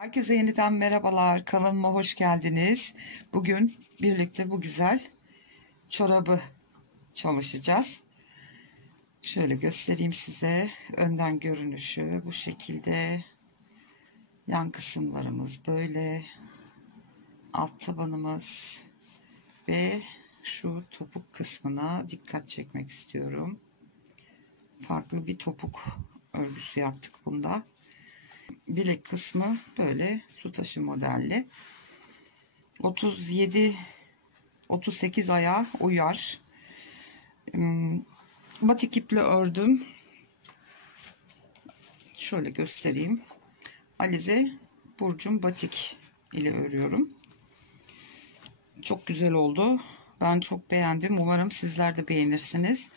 Herkese yeniden merhabalar. Kanalıma hoş geldiniz. Bugün birlikte bu güzel çorabı çalışacağız. Şöyle göstereyim size. Önden görünüşü bu şekilde. Yan kısımlarımız böyle. Alt tabanımız ve şu topuk kısmına dikkat çekmek istiyorum. Farklı bir topuk örgüsü yaptık bunda. Bilek kısmı böyle su taşı modelli. 37-38 ayağa uyar. Batik iple ördüm. Şöyle göstereyim. Alize Burcum batik ile örüyorum. Çok güzel oldu. Ben çok beğendim. Umarım sizler de beğenirsiniz.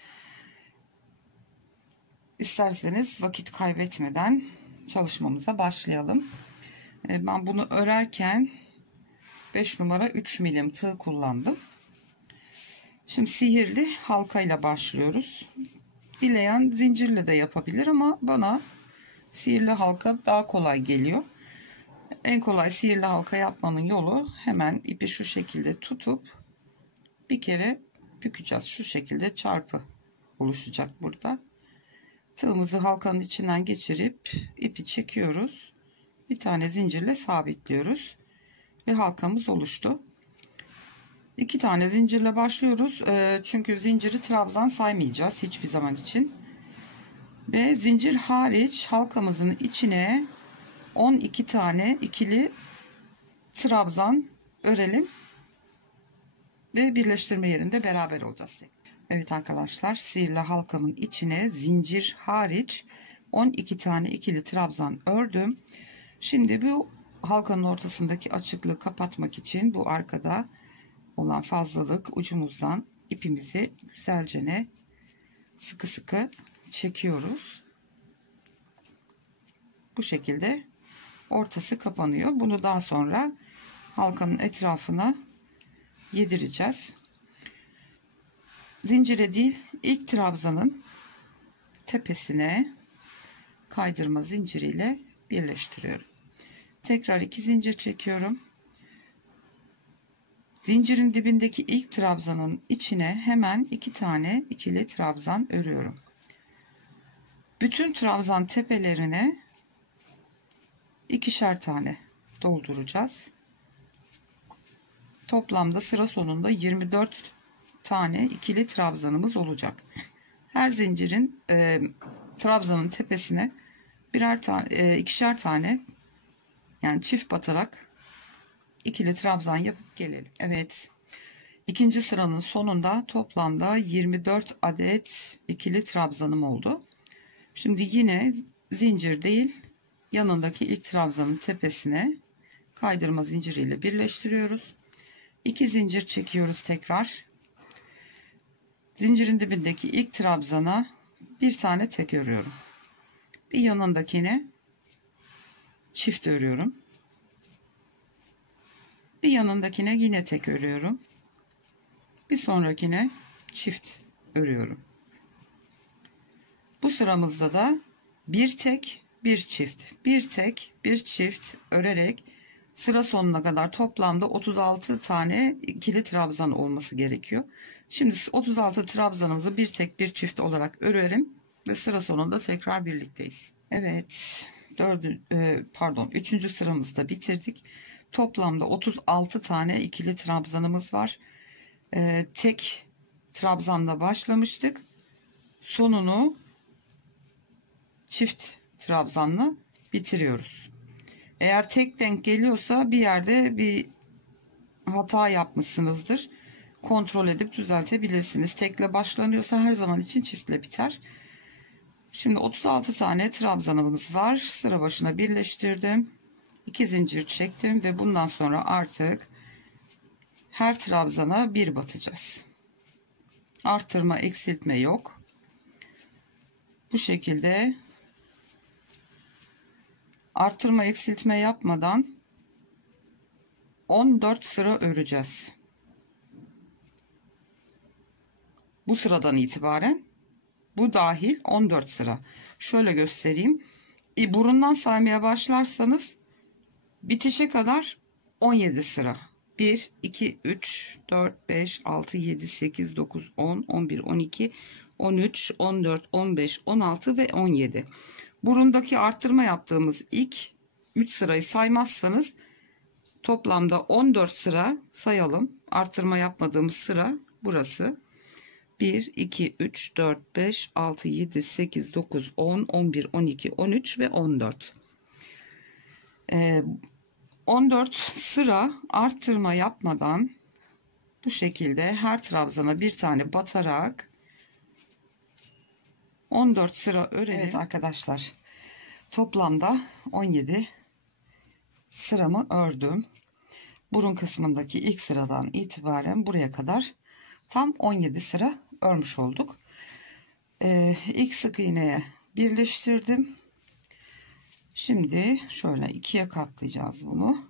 İsterseniz vakit kaybetmeden çalışmamıza başlayalım. Ben bunu örerken 5 numara 3 milim tığ kullandım. Şimdi sihirli halkayla başlıyoruz. Dileyen zincirle de yapabilir ama bana sihirli halka daha kolay geliyor. En kolay sihirli halka yapmanın yolu hemen ipi şu şekilde tutup bir kere bükeceğiz. Şu şekilde çarpı oluşacak burada. Tığımızı halkanın içinden geçirip ipi çekiyoruz. Bir tane zincirle sabitliyoruz ve halkamız oluştu. 2 tane zincirle başlıyoruz. Çünkü zinciri trabzan saymayacağız hiçbir zaman için. Ve zincir hariç halkamızın içine 12 tane ikili trabzan örelim. Ve birleştirme yerinde beraber olacağız. Evet arkadaşlar, sihirli halkamın içine zincir hariç 12 tane ikili trabzan ördüm. Şimdi bu halkanın ortasındaki açıklığı kapatmak için bu arkada olan fazlalık ucumuzdan ipimizi güzelce sıkı sıkı çekiyoruz. Bu şekilde ortası kapanıyor. Bunu daha sonra halkanın etrafına yedireceğiz. Zincire değil, ilk trabzanın tepesine kaydırma zinciriyle birleştiriyorum. Tekrar 2 zincir çekiyorum. Zincirin dibindeki ilk trabzanın içine hemen 2 tane ikili trabzan örüyorum. Bütün trabzan tepelerine ikişer tane dolduracağız. Toplamda sıra sonunda 24 tane ikili trabzanımız olacak. Her zincirin trabzanın tepesine birer tane, ikişer tane, yani çift batarak ikili trabzan yapıp gelelim. Evet. İkinci sıranın sonunda toplamda 24 adet ikili trabzanım oldu. Şimdi yine zincir değil, yanındaki ilk trabzanın tepesine kaydırma zinciriyle birleştiriyoruz. 2 zincir çekiyoruz tekrar. Zincirin dibindeki ilk trabzana bir tane tek örüyorum. Bir yanındakine çift örüyorum. Bir yanındakine yine tek örüyorum. Bir sonrakine çift örüyorum. Bu sıramızda da bir tek bir çift, bir tek bir çift örerek sıra sonuna kadar toplamda 36 tane ikili trabzan olması gerekiyor. Şimdi 36 trabzanımızı bir tek bir çift olarak örelim ve sıra sonunda tekrar birlikteyiz. Evet, üçüncü sıramızda bitirdik. Toplamda 36 tane ikili trabzanımız var. Tek trabzanla başlamıştık. Sonunu çift trabzanla bitiriyoruz. Eğer tek denk geliyorsa bir yerde bir hata yapmışsınızdır. Kontrol edip düzeltebilirsiniz. Tekle başlanıyorsa her zaman için çiftle biter. Şimdi 36 tane trabzanımız var. Sıra başına birleştirdim. 2 zincir çektim ve bundan sonra artık her trabzana bir batacağız. Arttırma, eksiltme yok. Bu şekilde arttırma, eksiltme yapmadan 14 sıra öreceğiz. Bu sıradan itibaren bu dahil 14 sıra. Şöyle göstereyim. Burundan saymaya başlarsanız Bitişe kadar 17 sıra. 1, 2, 3, 4, 5, 6, 7, 8, 9, 10, 11, 12, 13, 14, 15, 16 ve 17. Burundaki arttırma yaptığımız ilk 3 sırayı saymazsanız toplamda 14 sıra sayalım. Arttırma yapmadığımız sıra burası. 1, 2, 3, 4, 5, 6, 7, 8, 9, 10, 11, 12, 13 ve 14. 14 sıra arttırma yapmadan bu şekilde her trabzana bir tane batarak 14 sıra örelim. Evet arkadaşlar, toplamda 17 sıramı ördüm. Burun kısmındaki ilk sıradan itibaren buraya kadar tam 17 sıra örmüş olduk. İlk sık iğneye birleştirdim. Şimdi şöyle ikiye katlayacağız bunu.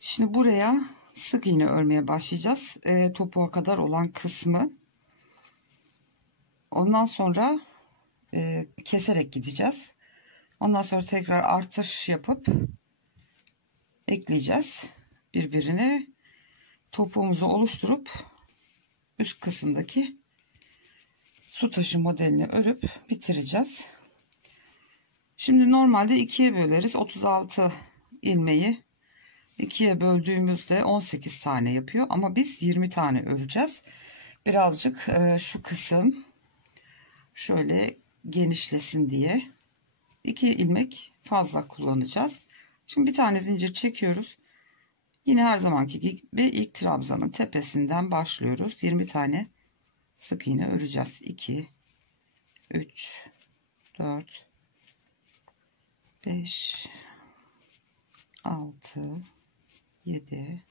Şimdi buraya sık iğne örmeye başlayacağız. Topuğa kadar olan kısmı. Ondan sonra keserek gideceğiz. Ondan sonra tekrar artış yapıp ekleyeceğiz. Birbirine topuğumuzu oluşturup üst kısımdaki su taşı modelini örüp bitireceğiz. Şimdi normalde ikiye böleriz. 36 ilmeği ikiye böldüğümüzde 18 tane yapıyor. Ama biz 20 tane öreceğiz. Birazcık şu kısım şöyle genişlesin diye 2 ilmek fazla kullanacağız. Şimdi bir tane zincir çekiyoruz. Yine her zamanki gibi ilk trabzanın tepesinden başlıyoruz. 20 tane sık iğne öreceğiz. 2, 3, 4, 5, 6, 7,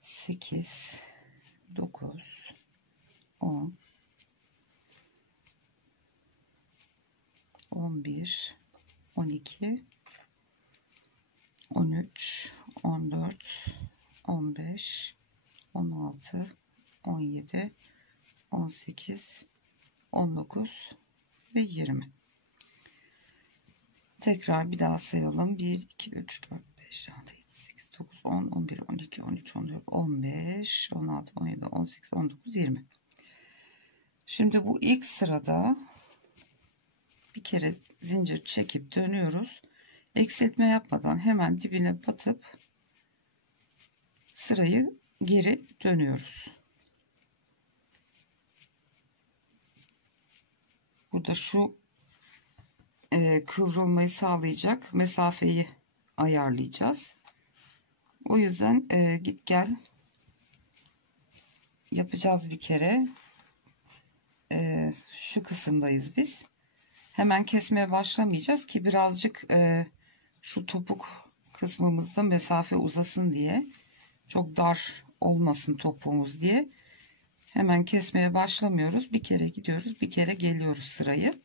8, 9, 10, 11, 12, 13, 14, 15, 16, 17, 18, 19 ve 20. Tekrar bir daha sayalım. 1, 2, 3, 4, 5, 6, 7, 8, 9, 10, 11, 12, 13, 14, 15, 16, 17, 18, 19, 20. Şimdi bu ilk sırada bir kere zincir çekip dönüyoruz. Eksiltme yapmadan hemen dibine batıp sırayı geri dönüyoruz. Burada şu kıvrılmayı sağlayacak mesafeyi ayarlayacağız. O yüzden git gel yapacağız bir kere. Şu kısımdayız biz. Hemen kesmeye başlamayacağız ki birazcık şu topuk kısmımızda mesafe uzasın diye, çok dar olmasın topuğumuz diye hemen kesmeye başlamıyoruz. Bir kere gidiyoruz, bir kere geliyoruz sırayı.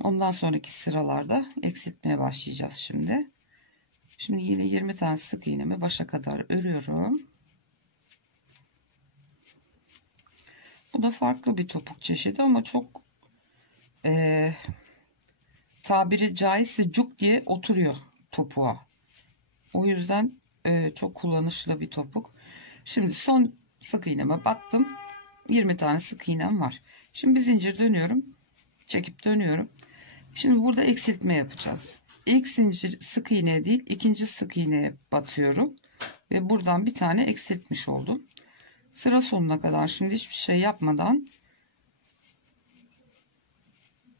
Ondan sonraki sıralarda eksiltmeye başlayacağız şimdi. Şimdi yine 20 tane sık iğnemi başa kadar örüyorum. Bu da farklı bir topuk çeşidi ama çok tabiri caizse cuk diye oturuyor topuğa. O yüzden çok kullanışlı bir topuk. Şimdi son sık iğneme battım. 20 tane sık iğnem var. Şimdi bir zincir dönüyorum. Çekip dönüyorum. Şimdi burada eksiltme yapacağız. İlk zincir sık iğne değil, ikinci sık iğneye batıyorum. Ve buradan bir tane eksiltmiş oldum. Sıra sonuna kadar şimdi hiçbir şey yapmadan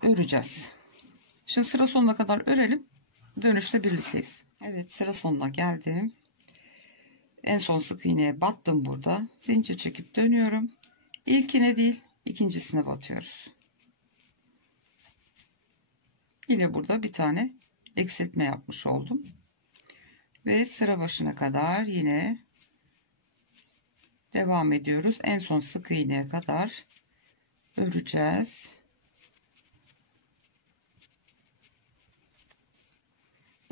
öreceğiz. Şimdi sıra sonuna kadar örelim. Dönüşte birlikteyiz. Evet, sıra sonuna geldim. En son sık iğneye battım burada. Zincir çekip dönüyorum. İlkine değil, ikincisine batıyoruz. Yine burada bir tane eksiltme yapmış oldum. Ve sıra başına kadar yine devam ediyoruz. En son sık iğneye kadar öreceğiz.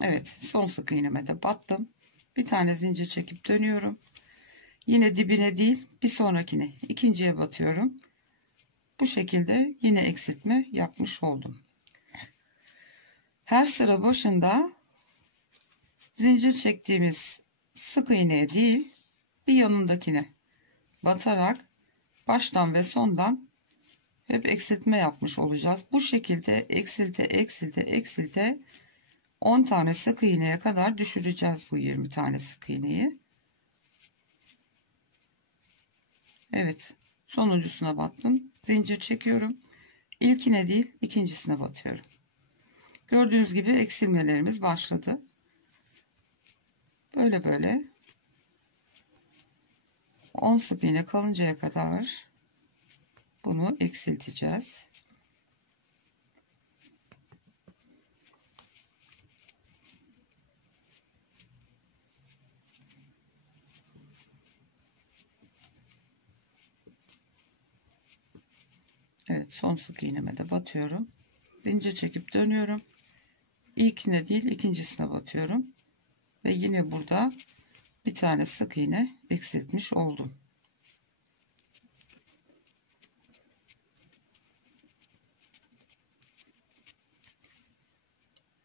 Evet, son sık iğneme de battım. Bir tane zincir çekip dönüyorum. Yine dibine değil, bir sonrakine, ikinciye batıyorum. Bu şekilde yine eksiltme yapmış oldum. Her sıra başında Zincir çektiğimiz sık iğneye değil, bir yanındakine batarak baştan ve sondan hep eksiltme yapmış olacağız. Bu şekilde eksilte eksilte eksilte 10 tane sık iğneye kadar düşüreceğiz bu 20 tane sık iğneyi. Evet, sonuncusuna battım. Zincir çekiyorum. İlkine değil, ikincisine batıyorum. Gördüğünüz gibi eksilmelerimiz başladı. Böyle böyle 10 sık iğne kalıncaya kadar bunu eksilteceğiz. Evet, son sık iğneme de batıyorum. Zincir çekip dönüyorum. İlkine değil, ikincisine batıyorum. Ve yine burada bir tane sık iğne eksiltmiş oldum.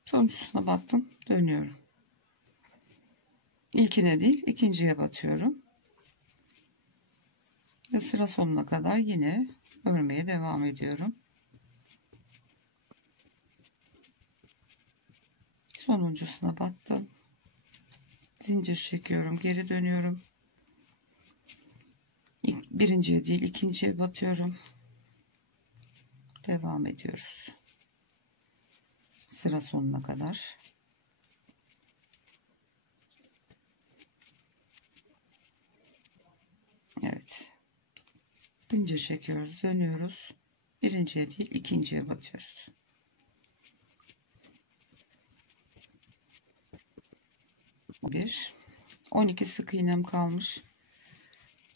Sonuncusuna battım, dönüyorum. İlkine değil, ikinciye batıyorum. Ve sıra sonuna kadar yine örmeye devam ediyorum. Sonuncusuna battım. Zincir çekiyorum, geri dönüyorum. Birinciye değil, ikinciye batıyorum. Devam ediyoruz. Sıra sonuna kadar. Evet. Zincir çekiyoruz, dönüyoruz. Birinciye değil, ikinciye batıyoruz. Bir 12 sık iğnem kalmış.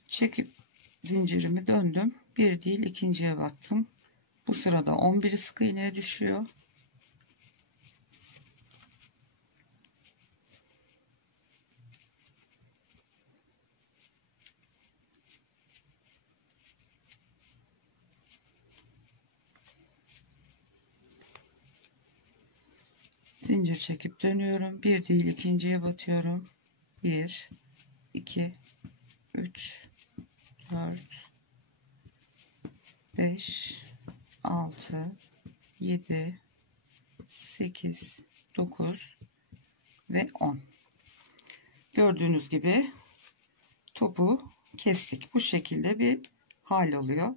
Çekip zincirimi döndüm. Bir değil, ikinciye battım. Bu sırada 11 sık iğneye düşüyor. Zincir çekip dönüyorum. Bir değil, ikinciye batıyorum. 1 2 3 4 5 6 7 8 9 ve 10. Gördüğünüz gibi topu kestik. Bu şekilde bir hal oluyor.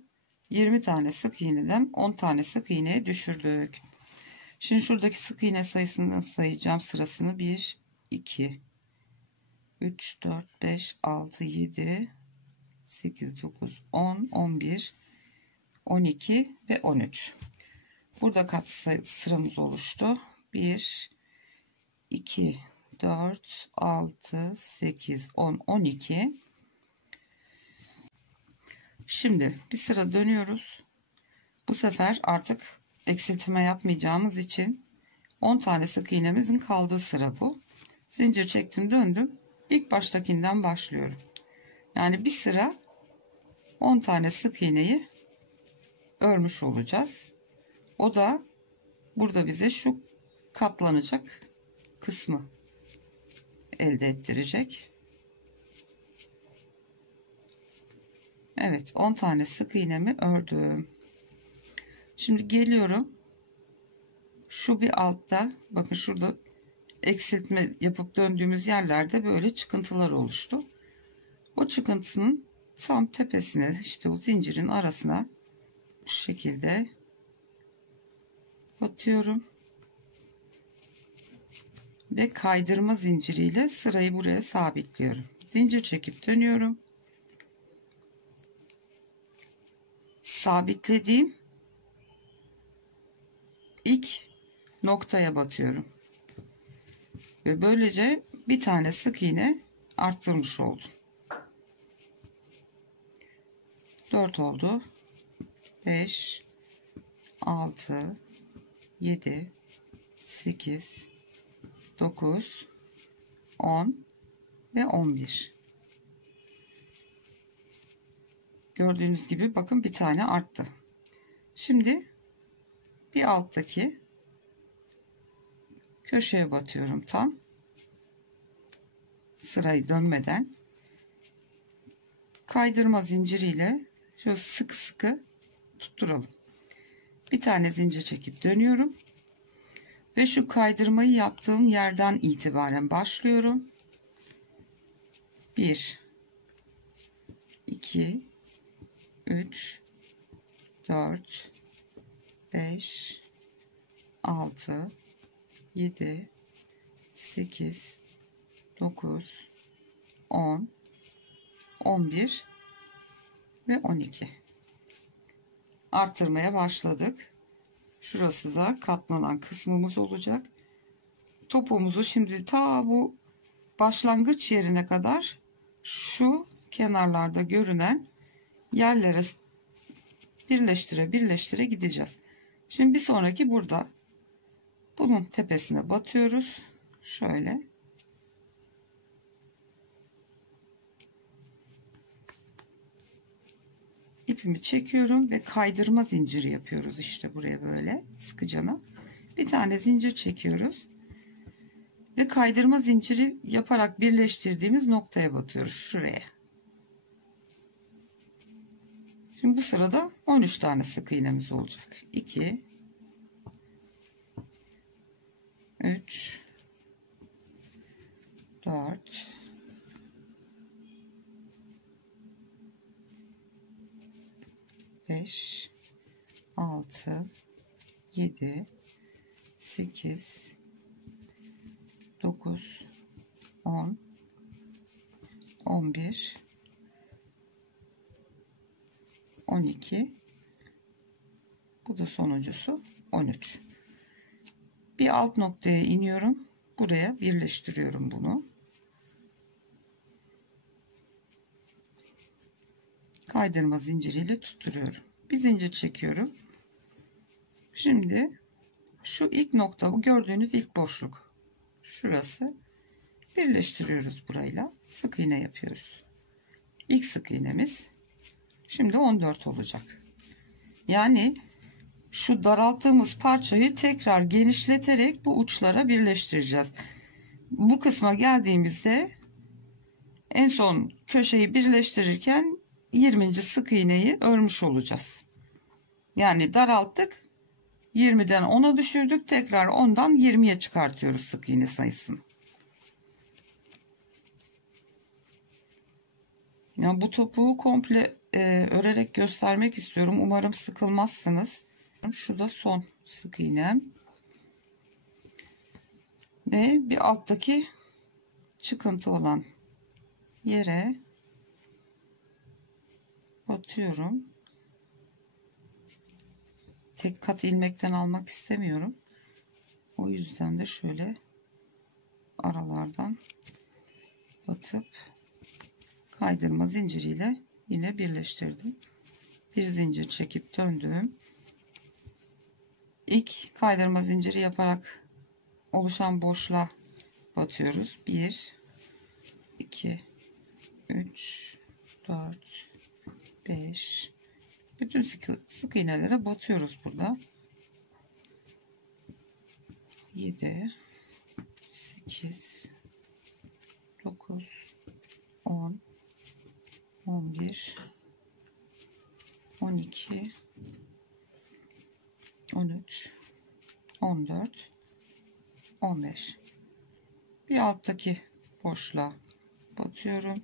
20 tane sık iğneden 10 tane sık iğneye düşürdük. Şimdi şuradaki sık iğne sayısını sayacağım, sırasını. 1 2 3 4 5 6 7 8 9 10 11 12 ve 13. Burada kaç sıramız oluştu? 1 2 4 6 8 10 12. Şimdi bir sıra dönüyoruz. Bu sefer artık eksiltme yapmayacağımız için 10 tane sık iğnemizin kaldığı sıra bu. Zincir çektim, döndüm. İlk baştakinden başlıyorum. Yani bir sıra 10 tane sık iğneyi örmüş olacağız. O da burada bize şu katlanacak kısmı elde ettirecek. Evet, 10 tane sık iğnemi ördüm. Şimdi geliyorum. Şu bir altta, bakın şurada eksiltme yapıp döndüğümüz yerlerde böyle çıkıntılar oluştu. O çıkıntının tam tepesine, işte o zincirin arasına bu şekilde batıyorum ve kaydırma zinciriyle sırayı buraya sabitliyorum. Zincir çekip dönüyorum. Sabitlediğim ilk noktaya batıyorum ve böylece bir tane sık iğne arttırmış oldum. 4 oldu. 5 6 7 8 9 10 ve 11. Gördüğünüz gibi bakın bir tane arttı. Şimdi bir alttaki köşeye batıyorum tam. sırayı dönmeden kaydırma zinciriyle şöyle sık sıkı tutturalım. Bir tane zincir çekip dönüyorum ve şu kaydırmayı yaptığım yerden itibaren başlıyorum. 1 2 3 4 5 6 7 8 9 10 11 ve 12 arttırmaya başladık. Şurası da katlanan kısmımız olacak. Topumuzu şimdi ta bu başlangıç yerine kadar şu kenarlarda görünen yerlere birleştire birleştire gideceğiz. Şimdi bir sonraki burada bunun tepesine batıyoruz. Şöyle. İpimi çekiyorum ve kaydırma zinciri yapıyoruz. İşte buraya böyle sıkıcana. Bir tane zincir çekiyoruz. Ve kaydırma zinciri yaparak birleştirdiğimiz noktaya batıyoruz. Şuraya. Şimdi bu sırada 13 tane sık iğnemiz olacak. 2 3 4 5 6 7 8 9 10 11 12 bu da sonuncusu 13. Bir alt noktaya iniyorum. Buraya birleştiriyorum bunu. Kaydırma zinciriyle tutturuyorum. Bir zincir çekiyorum. Şimdi şu ilk nokta, bu gördüğünüz ilk boşluk. Şurası. Birleştiriyoruz burayla. Sık iğne yapıyoruz. İlk sık iğnemiz şimdi 14 olacak. Yani şu daralttığımız parçayı tekrar genişleterek bu uçlara birleştireceğiz. Bu kısma geldiğimizde en son köşeyi birleştirirken 20. sık iğneyi örmüş olacağız. Yani daralttık, 20'den 10'a düşürdük, tekrar 10'dan 20'ye çıkartıyoruz sık iğne sayısını. Yani bu topuğu komple örerek göstermek istiyorum. Umarım sıkılmazsınız. Şu da son sık iğnem. Ve bir alttaki çıkıntı olan yere batıyorum. Tek kat ilmekten almak istemiyorum. O yüzden de şöyle aralardan batıp kaydırma zinciriyle yine birleştirdim. Bir zincir çekip döndüm. İlk kaydırma zinciri yaparak oluşan boşluğa batıyoruz. 1 2 3 4 5 bütün sık iğnelere batıyoruz burada. 7 8 9 10 11 12 13 14 15 bir alttaki boşluğa batıyorum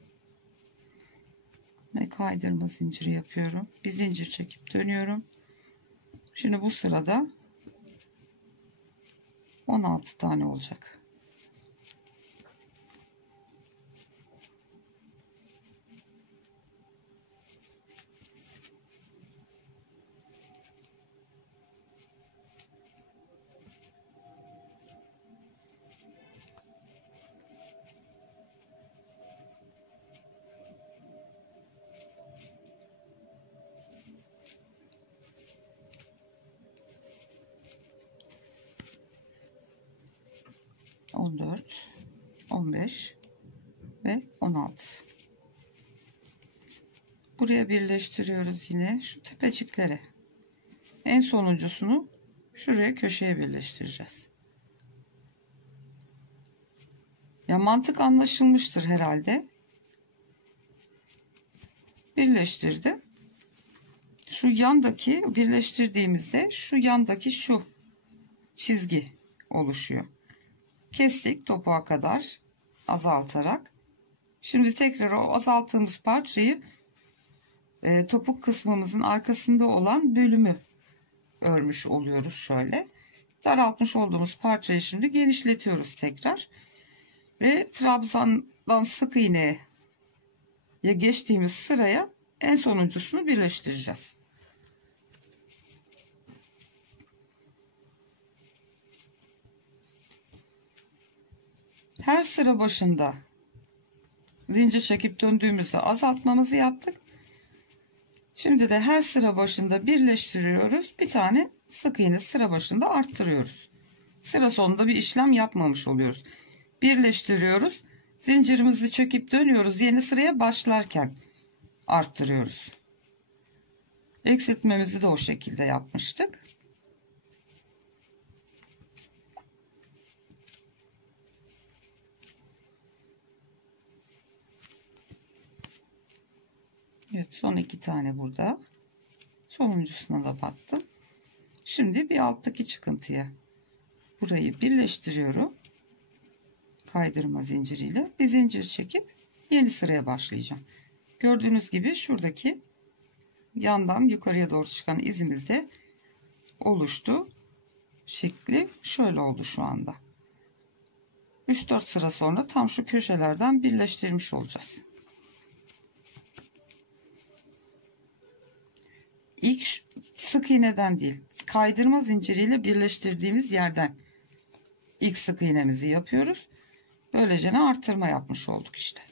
ve kaydırma zinciri yapıyorum. Bir zincir çekip dönüyorum. Şimdi bu sırada 16 tane olacak. On 14 15 ve 16. Buraya birleştiriyoruz yine şu tepeciklere. En sonuncusunu şuraya köşeye birleştireceğiz. Ya mantık anlaşılmıştır herhalde. Birleştirdim. Şu yandaki birleştirdiğimizde şu yandaki şu çizgi oluşuyor. Kestik topuğa kadar azaltarak. Şimdi tekrar o azalttığımız parçayı topuk kısmımızın arkasında olan bölümü örmüş oluyoruz şöyle. Daraltmış olduğumuz parçayı şimdi genişletiyoruz tekrar. Ve trabzandan sık iğneye geçtiğimiz sıraya en sonuncusunu birleştireceğiz. Her sıra başında zincir çekip döndüğümüzde azaltmamızı yaptık. Şimdi de her sıra başında birleştiriyoruz. Bir tane sık iğne sıra başında arttırıyoruz. Sıra sonunda bir işlem yapmamış oluyoruz. Birleştiriyoruz. Zincirimizi çekip dönüyoruz. Yeni sıraya başlarken arttırıyoruz. Eksiltmemizi de o şekilde yapmıştık. Evet, son 2 tane burada. Sonuncusuna da battım. Şimdi bir alttaki çıkıntıya burayı birleştiriyorum. Kaydırma zinciriyle bir zincir çekip yeni sıraya başlayacağım. Gördüğünüz gibi şuradaki yandan yukarıya doğru çıkan izimiz de oluştu. Şekli şöyle oldu şu anda. 3-4 sıra sonra tam şu köşelerden birleştirmiş olacağız. İlk sık iğneden değil, kaydırma zinciriyle birleştirdiğimiz yerden ilk sık iğnemizi yapıyoruz. Böylece artırma yapmış olduk işte.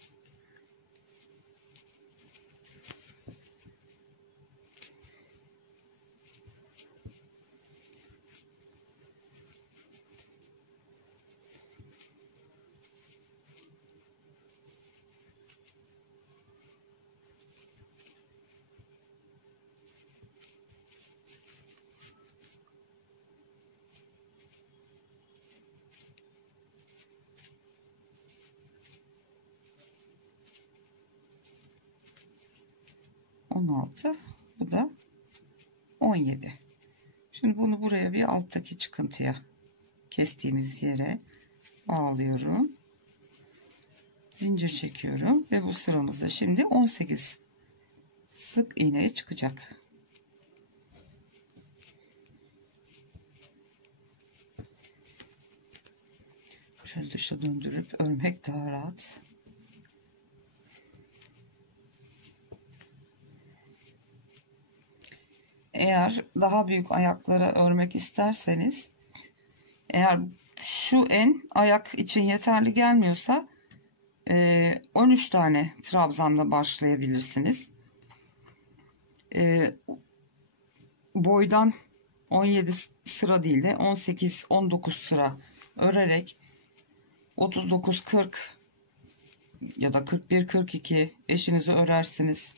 Bu da 17. Şimdi bunu buraya bir alttaki çıkıntıya kestiğimiz yere bağlıyorum. Zincir çekiyorum ve bu sıramızda şimdi 18 sık iğneye çıkacak. Şöyle dışa döndürüp örmek daha rahat. Eğer daha büyük ayaklara örmek isterseniz, eğer şu en ayak için yeterli gelmiyorsa 13 tane trabzanla başlayabilirsiniz. Boydan 17 sıra değil de 18-19 sıra örerek 39-40 ya da 41-42 eşinizi örersiniz.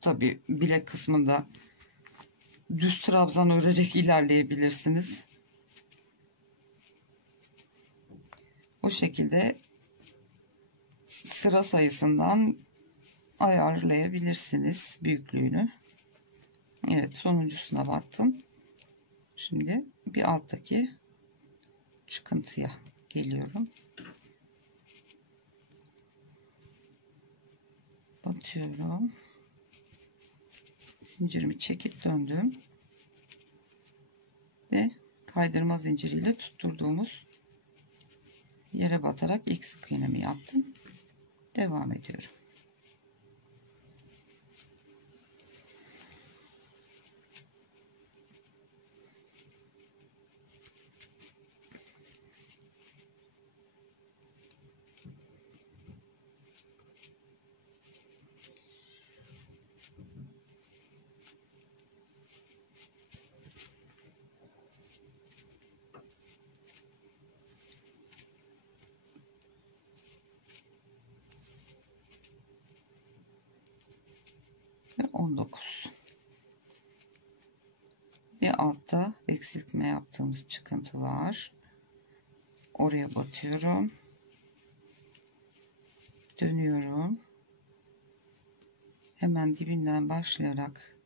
Tabi bilek kısmında düz trabzan örerek ilerleyebilirsiniz. O şekilde sıra sayısından ayarlayabilirsiniz büyüklüğünü. Evet, sonuncusuna battım. Şimdi bir alttaki çıkıntıya geliyorum. Batıyorum. Zincirimi çekip döndüm. Ve kaydırma zinciriyle tutturduğumuz yere batarak ilk sık iğnemi yaptım. Devam ediyorum. Ve 19. Bir altta eksiltme yaptığımız çıkıntı var. Oraya batıyorum. dönüyorum. Hemen dibinden başlayarak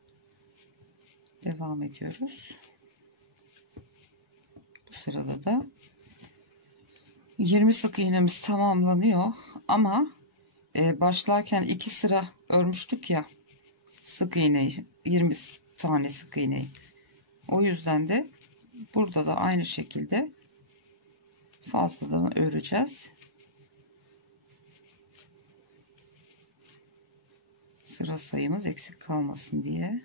devam ediyoruz. Bu sırada da 20 sık iğnemiz tamamlanıyor ama başlarken 2 sıra örmüştük ya sık iğneyi, 20 tane sık iğneyi. O yüzden de burada da aynı şekilde fazladan öreceğiz. Sıra sayımız eksik kalmasın diye.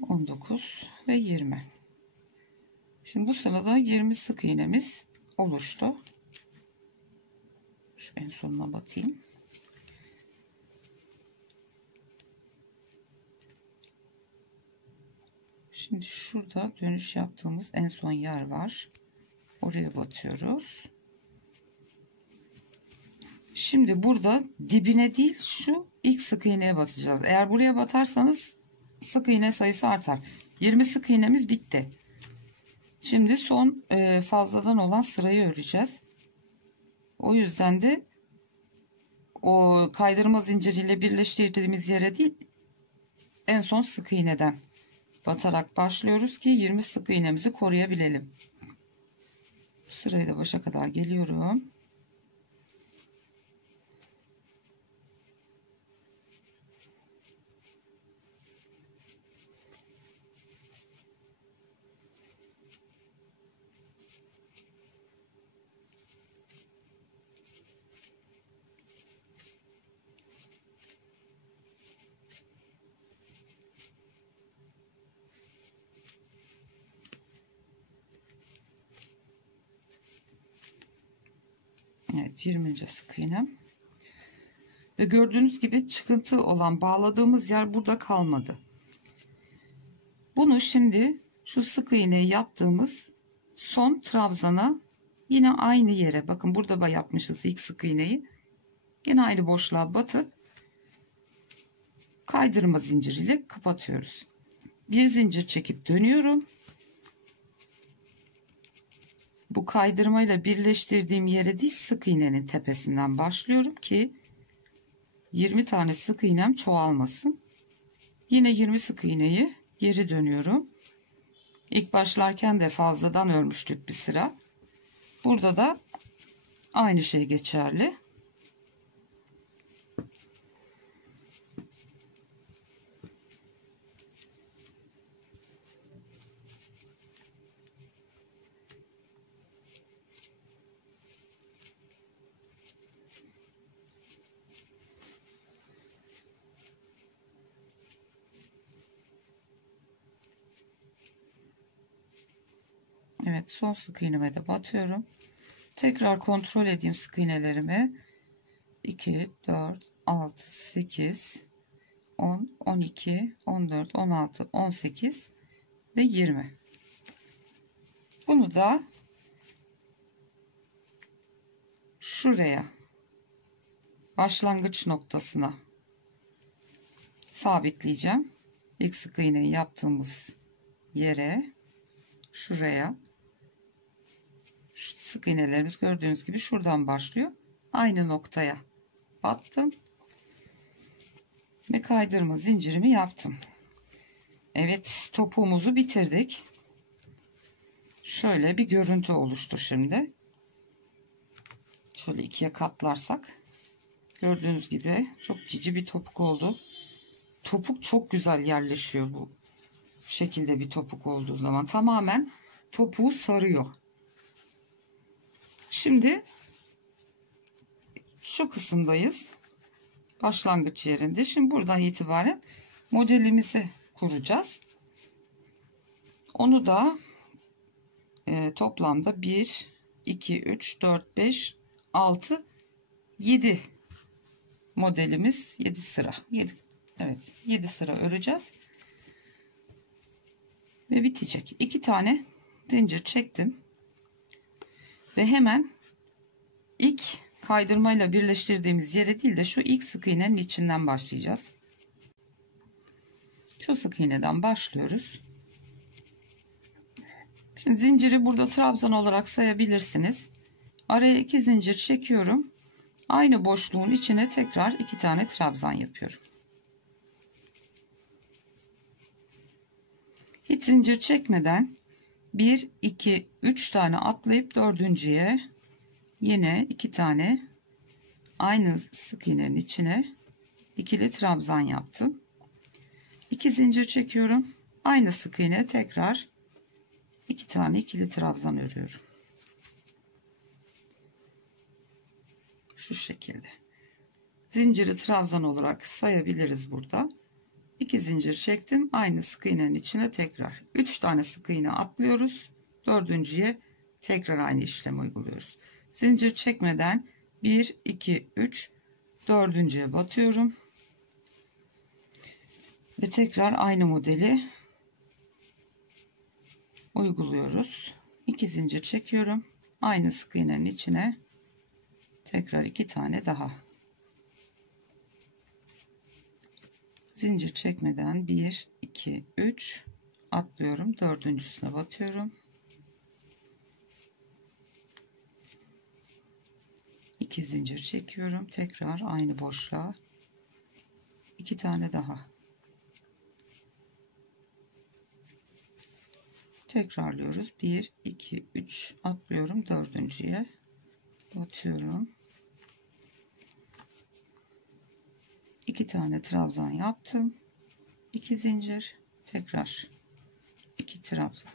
...19 ve 20. Şimdi bu sırada 20 sık iğnemiz oluştu. Şu en sonuna batayım. Şimdi şurada dönüş yaptığımız en son yer var. Oraya batıyoruz. Şimdi burada dibine değil şu ilk sık iğneye batacağız. Eğer buraya batarsanız sık iğne sayısı artar. 20 sık iğnemiz bitti. Şimdi son fazladan olan sırayı öreceğiz. O yüzden de o kaydırma zinciriyle birleştirdiğimiz yere değil, en son sık iğneden batarak başlıyoruz ki 20 sık iğnemizi koruyabilelim. Bu sırayı da başa kadar geliyorum. Evet, 20. sık iğnem. Ve gördüğünüz gibi çıkıntı olan bağladığımız yer burada kalmadı. Bunu şimdi şu sık iğneyi yaptığımız son trabzana yine aynı yere, bakın burada yapmışız ilk sık iğneyi. Yine aynı boşluğa batıp kaydırma zinciriyle kapatıyoruz. Bir zincir çekip dönüyorum. Bu kaydırmayla birleştirdiğim yere değil, sık iğnenin tepesinden başlıyorum ki 20 tane sık iğnem çoğalmasın. Yine 20 sık iğneyi geri dönüyorum. İlk başlarken de fazladan örmüştük bir sıra. Burada da aynı şey geçerli. Evet, son sık iğneme de batıyorum. Tekrar kontrol edeyim sık iğnelerimi. 2, 4, 6, 8, 10, 12, 14, 16, 18 ve 20. Bunu da şuraya, başlangıç noktasına sabitleyeceğim. İlk sık iğneyi yaptığımız yere, şuraya. Şu sık iğnelerimiz gördüğünüz gibi şuradan başlıyor. Aynı noktaya battım ve kaydırma zincirimi yaptım. Evet, topuğumuzu bitirdik. Şöyle bir görüntü oluştu şimdi. Şöyle ikiye katlarsak gördüğünüz gibi çok cici bir topuk oldu. Topuk çok güzel yerleşiyor bu şekilde, bir topuk olduğu zaman tamamen topuğu sarıyor. Şimdi şu kısımdayız, başlangıç yerinde. Şimdi buradan itibaren modelimizi kuracağız. Onu da toplamda 1 2 3 4 5 6 7 modelimiz, 7 sıra, 7, evet 7 sıra öreceğiz ve bitecek. 2 tane zincir çektim. Ve hemen ilk kaydırmayla birleştirdiğimiz yere değil de şu ilk sık iğnenin içinden başlayacağız. Şu sık iğneden başlıyoruz. Şimdi zinciri burada trabzan olarak sayabilirsiniz. Araya 2 zincir çekiyorum. Aynı boşluğun içine tekrar 2 tane trabzan yapıyorum. Hiç zincir çekmeden 1 2 3 tane atlayıp dördüncüye yine 2 tane aynı sık iğnenin içine ikili trabzan yaptım. 2 zincir çekiyorum. Aynı sık iğne tekrar 2 tane ikili trabzan örüyorum. Şu şekilde. Zinciri trabzan olarak sayabiliriz burada. 2 zincir çektim. Aynı sık iğnenin içine tekrar 3 tane sık iğne atlıyoruz. Dördüncüye tekrar aynı işlemi uyguluyoruz. Zincir çekmeden 1 2 3 dördüncüye batıyorum. Ve tekrar aynı modeli uyguluyoruz. 2 zincir çekiyorum. Aynı sık iğnenin içine tekrar 2 tane daha. Zincir çekmeden 1 2 3 atlıyorum. Dördüncüsüne batıyorum. 2 zincir çekiyorum. Tekrar aynı boşluğa 2 tane daha. Tekrarlıyoruz. 1 2 3 atlıyorum. Dördüncüye batıyorum. 2 tane trabzan yaptım. 2 zincir, tekrar 2 trabzan.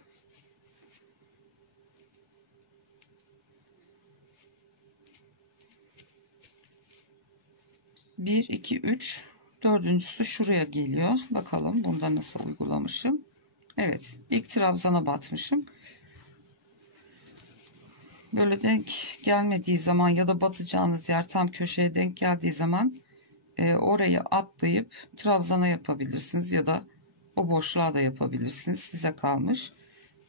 Bir, iki, üç. Dördüncüsü şuraya geliyor. Bakalım bunda nasıl uygulamışım. Evet, ilk trabzana batmışım. Böyle denk gelmediği zaman ya da batacağınız yer tam köşeye denk geldiği zaman orayı atlayıp trabzana yapabilirsiniz ya da o boşluğa da yapabilirsiniz. Size kalmış.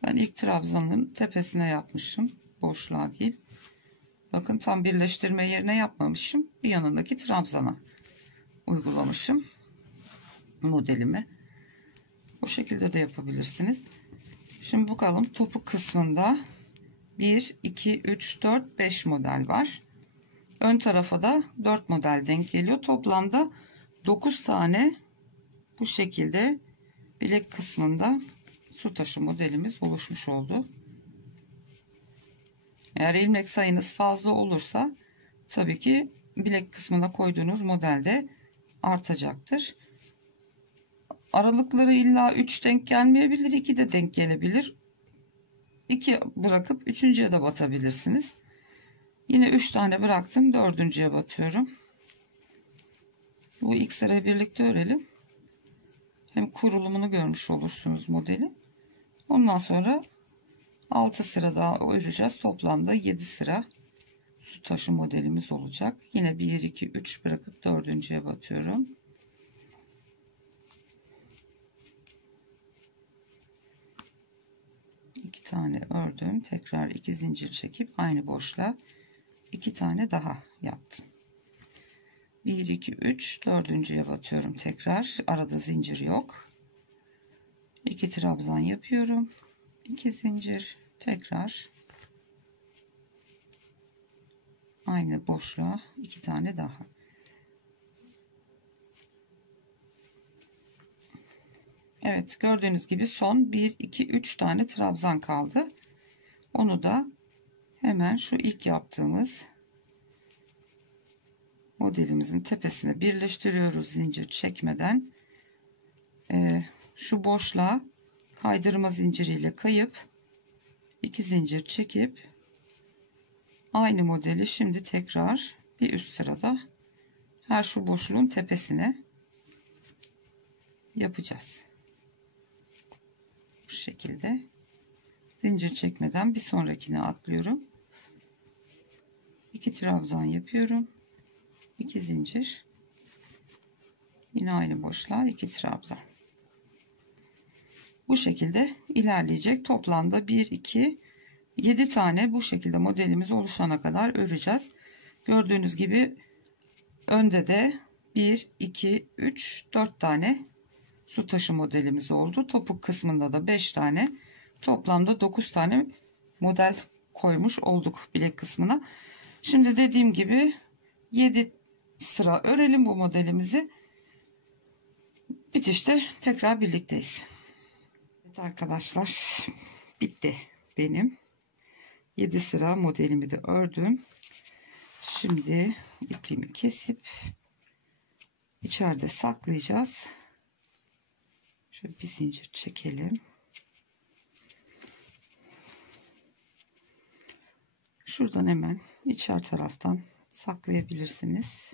Ben ilk trabzanın tepesine yapmışım. Boşluğa değil. Bakın tam birleştirme yerine yapmamışım. Bir yanındaki trabzana uygulamışım modelimi. Bu şekilde de yapabilirsiniz. Şimdi bakalım topuk kısmında 1, 2, 3, 4, 5 model var. Ön tarafa da 4 model denk geliyor. Toplamda 9 tane bu şekilde bilek kısmında su taşı modelimiz oluşmuş oldu. Eğer ilmek sayınız fazla olursa tabii ki bilek kısmına koyduğunuz modelde artacaktır. Aralıkları illa 3 denk gelmeyebilir, 2 de denk gelebilir. 2 bırakıp 3.'ye de batabilirsiniz. Yine 3 tane bıraktım, 4.'ye batıyorum. Bu ilk sırayı birlikte örelim. Hem kurulumunu görmüş olursunuz modeli. Ondan sonra 6 sıra daha öreceğiz. Toplamda 7 sıra su taşı modelimiz olacak. Yine 1 2 3 bırakıp 4.'ye batıyorum. İki tane ördüm. Tekrar 2 zincir çekip aynı boşluğa 2 tane daha yaptım. 1 2 3 4.'ye batıyorum tekrar. Arada zincir yok. 2 trabzan yapıyorum. 2 zincir, tekrar aynı boşluğa 2 tane daha. Evet, gördüğünüz gibi son 1 2 3 tane trabzan kaldı. Onu da hemen şu ilk yaptığımız modelimizin tepesine birleştiriyoruz zincir çekmeden. Şu boşluğa kaydırma zinciriyle kayıp 2 zincir çekip aynı modeli şimdi tekrar bir üst sırada her şu boşluğun tepesine yapacağız. Bu şekilde zincir çekmeden bir sonrakine atlıyorum. 2 trabzan yapıyorum. 2 zincir. Yine aynı boşluğa 2 trabzan. Bu şekilde ilerleyecek. Toplamda 1 2 7 tane bu şekilde modelimiz oluşana kadar öreceğiz. Gördüğünüz gibi önde de 1, 2, 3, 4 tane su taşı modelimiz oldu. Topuk kısmında da 5 tane, toplamda 9 tane model koymuş olduk bilek kısmına. Şimdi dediğim gibi 7 sıra örelim bu modelimizi. Bitişte tekrar birlikteyiz. Evet arkadaşlar, bitti benim 7 sıra modelimi de ördüm. Şimdi ipliğimi kesip içeride saklayacağız. Şöyle bir zincir çekelim. Şuradan hemen içer taraftan saklayabilirsiniz.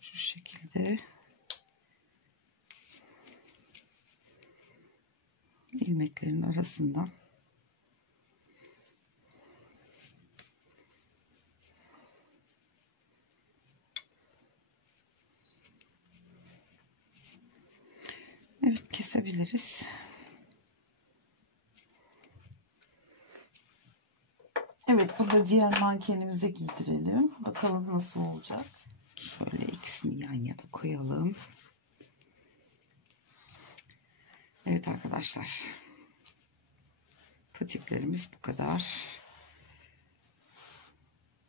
Şu şekilde ilmeklerin arasından evet kesebiliriz. Evet, burada diğer mankenimize giydirelim. Bakalım nasıl olacak. Şöyle ikisini yan yana koyalım. Evet arkadaşlar. Patiklerimiz bu kadar.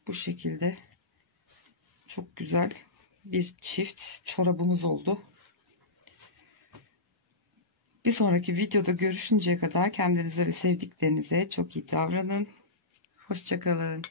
Bu şekilde çok güzel bir çift çorabımız oldu. Bir sonraki videoda görüşünceye kadar kendinize ve sevdiklerinize çok iyi davranın. Hoşça kalın.